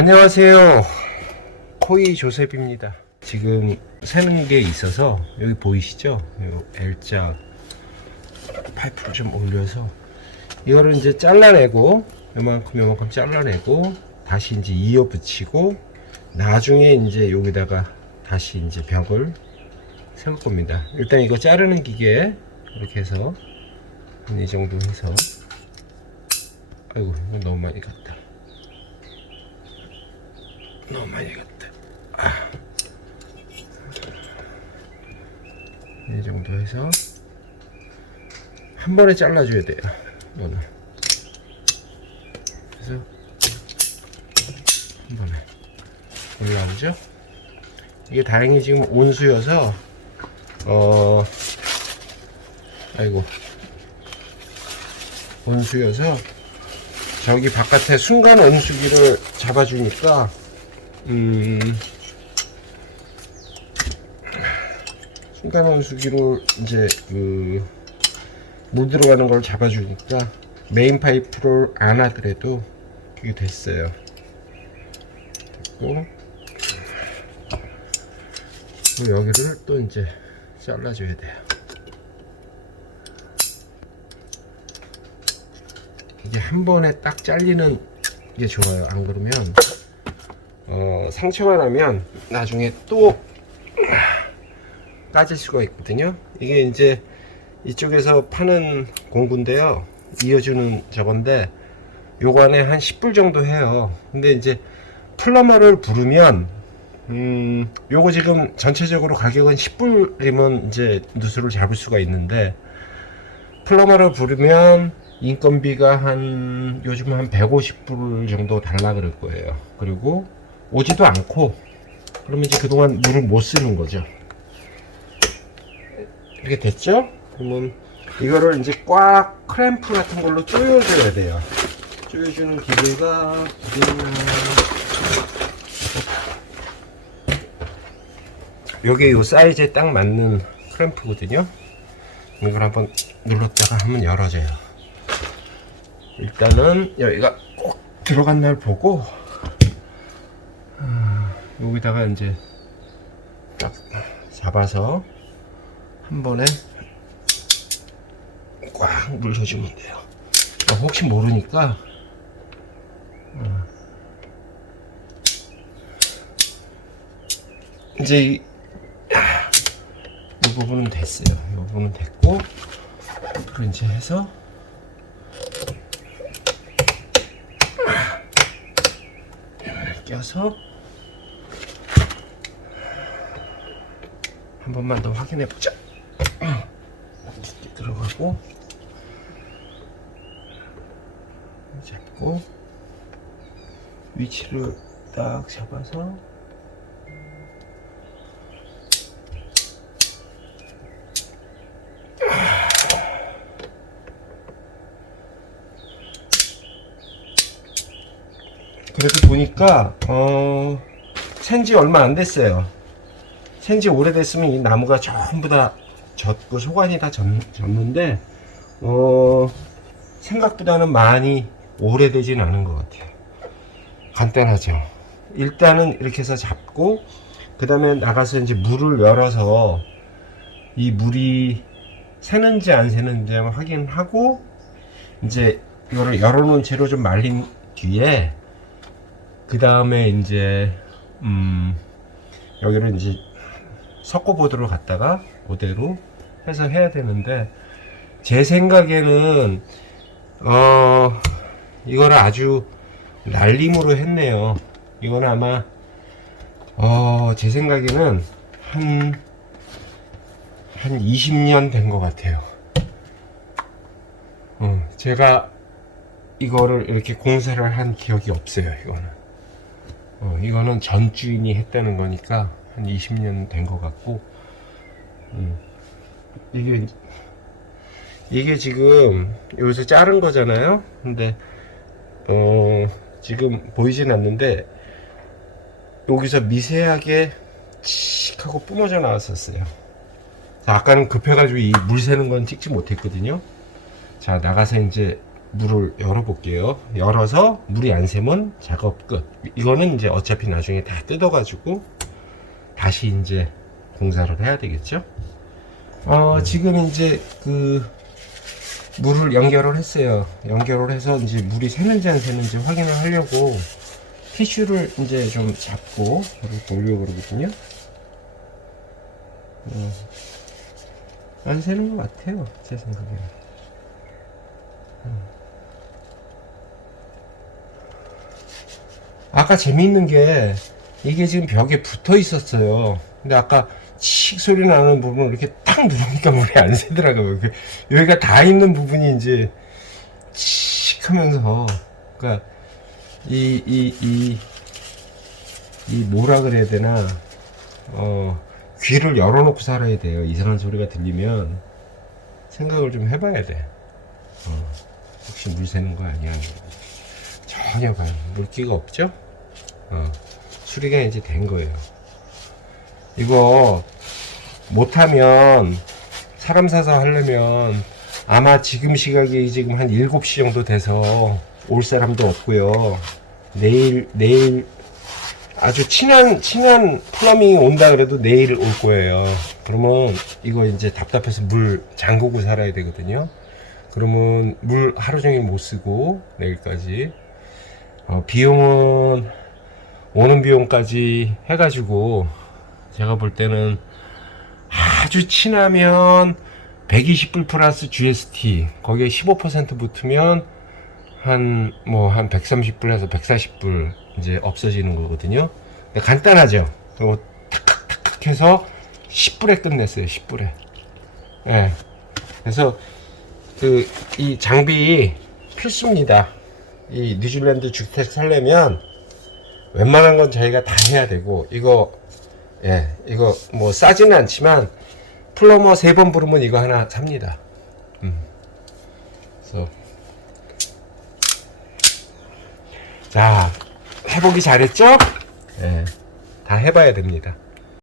안녕하세요. 코이 조셉입니다. 지금 새는 게 있어서 여기 보이시죠? 요 L자 파이프를 좀 올려서 이거를 이제 잘라내고 요만큼 요만큼 잘라내고 다시 이제 이어 붙이고 나중에 이제 여기다가 다시 이제 벽을 세울 겁니다. 일단 이거 자르는 기계 이렇게 해서 한 이 정도 해서 아이고 이거 너무 많이 갔다. 너무 많이 갔다. 아. 이 정도 해서 한 번에 잘라줘야 돼요. 이거는. 그래서 한 번에 올라오죠. 이게 다행히 지금 온수여서 어 아이고 온수여서 저기 바깥에 순간 온수기를 잡아주니까 음 순간 온수기로 이제 그 물 들어가는 걸 잡아주니까 메인 파이프를 안 하더라도 그게 됐어요. 됐고 여기를 또 이제 잘라줘야 돼요. 이게 한 번에 딱 잘리는 게 좋아요. 안 그러면 어, 상처가 나면 나중에 또 까질 수가 있거든요. 이게 이제 이쪽에서 파는 공구인데요. 이어주는 저건데 요거 안에 한 10불 정도 해요. 근데 이제 플러머를 부르면 음, 요거 지금 전체적으로 가격은 10불이면 이제 누수를 잡을 수가 있는데 플러머를 부르면 인건비가 한 요즘 한 150불 정도 달라 그럴 거예요. 그리고 오지도 않고 그러면 이제 그동안 물을 못 쓰는 거죠. 이렇게 됐죠? 그러면 이거를 이제 꽉 크램프 같은 걸로 조여줘야 돼요. 조여주는 기계가 어디있나 요게 요 사이즈에 딱 맞는 크램프거든요. 이걸 한번 눌렀다가 한번 열어줘요. 일단은 여기가 꼭 들어간 날 보고 아, 여기다가 이제 딱 잡아서 한 번에 꽉 눌러주면 돼요. 어, 혹시 모르니까 어. 이제 이, 이 부분은 됐어요. 이 부분은 됐고 그리고 이제 해서 껴서 한 번만 더 확인해 보자. 들어가고 잡고 위치를 딱 잡아서 그래도 보니까 어 생지 얼마 안 됐어요. 생지 오래됐으면 이 나무가 전부 다 젖고 소관이 다 젖, 졌는데 어 생각보다는 많이 오래되진 않은 것 같아요. 간단하죠. 일단은 이렇게 해서 잡고 그 다음에 나가서 이제 물을 열어서 이 물이 새는지 안 새는지 확인하고 이제 이거를 열어놓은 채로 좀 말린 뒤에 그 다음에 이제 음 여기를 이제 석고보드로 갔다가 그대로 해서 해야 되는데 제 생각에는 어 이거를 아주 날림으로 했네요. 이거는 아마 어 제 생각에는 한한 20년 된 것 같아요. 어, 제가 이거를 이렇게 공사를 한 기억이 없어요. 이거는. 어, 이거는 전 주인이 했다는 거니까 한 20년 된 것 같고, 음, 이게, 이게 지금 여기서 자른 거잖아요? 근데, 어, 지금 보이진 않는데, 여기서 미세하게 칙 하고 뿜어져 나왔었어요. 자, 아까는 급해가지고 이 물 새는 건 찍지 못했거든요. 자, 나가서 이제 물을 열어볼게요. 열어서 물이 안 새면 작업 끝. 이거는 이제 어차피 나중에 다 뜯어가지고 다시 이제 공사를 해야 되겠죠. 어, 지금 이제 그 물을 연결을 했어요. 연결을 해서 이제 물이 새는지 안 새는지 확인을 하려고 티슈를 이제 좀 잡고 이렇게 올려고 그러거든요. 어, 안 새는 것 같아요. 제 생각에는. 음. 아까 재미있는 게 이게 지금 벽에 붙어 있었어요. 근데 아까 칙 소리 나는 부분을 이렇게 딱 누르니까 물이 안 새더라고요. 여기가 다 있는 부분이 이제 칙 하면서 그러니까 이 이 이 이 뭐라 그래야 되나 어 귀를 열어놓고 살아야 돼요. 이상한 소리가 들리면 생각을 좀 해봐야 돼. 어, 혹시 물 새는 거 아니야? 전혀. 물기가 없죠? 어, 수리가 이제 된 거예요. 이거 못하면 사람 사서 하려면 아마 지금 시각이 지금 한 7시 정도 돼서 올 사람도 없고요. 내일, 내일 아주 친한, 친한 플러밍이 온다 그래도 내일 올 거예요. 그러면 이거 이제 답답해서 물 잠그고 살아야 되거든요. 그러면 물 하루 종일 못 쓰고 내일까지. 어, 비용은 오는 비용까지 해가지고 제가 볼 때는 아주 친하면 120불 플러스 GST 거기에 15% 붙으면 한뭐 한 130불에서 140불 이제 없어지는 거거든요. 근데 간단하죠. 그리고 탁탁탁탁 해서 10불에 끝냈어요. 10불에. 예. 그래서 그 이 장비 필수입니다. 이 뉴질랜드 주택 살려면 웬만한 건 저희가 다 해야 되고 이거 예 이거 뭐 싸지는 않지만 플러머 세 번 부르면 이거 하나 삽니다. 음. 그래서 자 해보기 잘했죠? 예, 다 해봐야 됩니다.